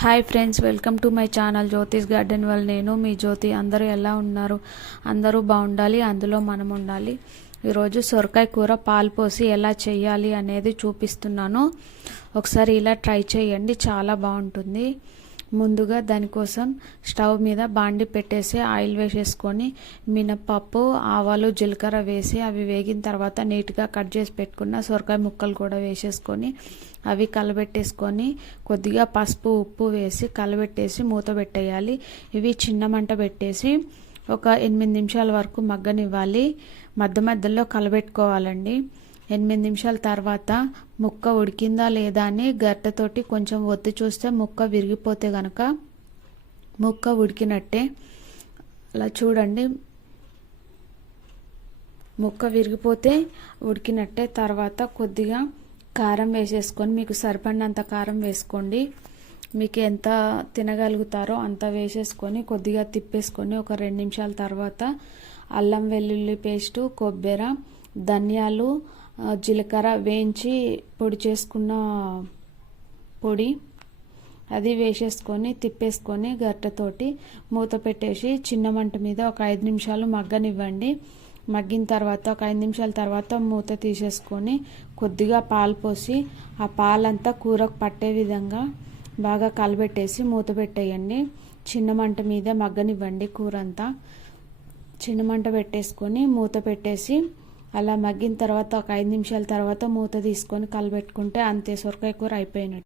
Hi friends welcome to my channel Jyotish garden వల్ నేను మీ జ్యోతి అందరూ ఎలా ఉన్నారు? అందరూ బాగుండాలి అందులో మనం ఉండాలి. ఈరోజు సొరకాయ కూర పాలు పోసి ఎలా చేయాలి అనేది చూపిస్తున్నాను. ఒకసారి ఇలా ట్రై చేయండి చాలా బాగుంటుంది. ముందుగా దానికోసం స్టవ్ మీద బాండి పెట్టేసి ఆయిల్ వేసేసుకొని మినపప్పు ఆవాలు జీలకర్ర వేసి అవి వేగిన తర్వాత నీట్గా కట్ చేసి పెట్టుకున్న సొరకాయ ముక్కలు కూడా వేసేసుకొని అవి కలబెట్టేసుకొని కొద్దిగా పసుపు ఉప్పు వేసి కలబెట్టేసి మూత పెట్టేయాలి. ఇవి చిన్న మంట పెట్టేసి ఒక ఎనిమిది నిమిషాల వరకు మగ్గనివ్వాలి. మధ్య మధ్యలో కలబెట్టుకోవాలండి. ఎనిమిది నిమిషాల తర్వాత ముక్క ఉడికిందా లేదా అని గట్టతోటి కొంచెం ఒత్తి చూస్తే ముక్క విరిగిపోతే గనక ముక్క ఉడికినట్టే. అలా చూడండి. ముక్క విరిగిపోతే ఉడికినట్టే. తర్వాత కొద్దిగా కారం వేసేసుకొని మీకు సరిపడినంత కారం వేసుకోండి. మీకు ఎంత తినగలుగుతారో అంత వేసేసుకొని కొద్దిగా తిప్పేసుకొని ఒక రెండు నిమిషాల తర్వాత అల్లం వెల్లుల్లి పేస్టు కొబ్బెర ధనియాలు జీలకర్ర వేయించి పొడి చేసుకున్న పొడి అది వేసేసుకొని తిప్పేసుకొని గరిటెతోటి మూత పెట్టేసి చిన్న మంట మీద ఒక ఐదు నిమిషాలు మగ్గనివ్వండి. మగ్గిన తర్వాత ఒక ఐదు నిమిషాల తర్వాత మూత తీసేసుకొని కొద్దిగా పాలు పోసి ఆ పాలంతా కూరకు పట్టే విధంగా బాగా కలబెట్టేసి మూత పెట్టేయండి. చిన్న మంట మీద మగ్గనివ్వండి కూర అంతా చిన్న మంట పెట్టేసుకొని మూత పెట్టేసి అలా మగ్గిన తర్వాత ఒక ఐదు నిమిషాల తర్వాత మూత తీసుకొని కలబెట్టుకుంటే అంతే సొరకాయ కూర అయిపోయినట్టు.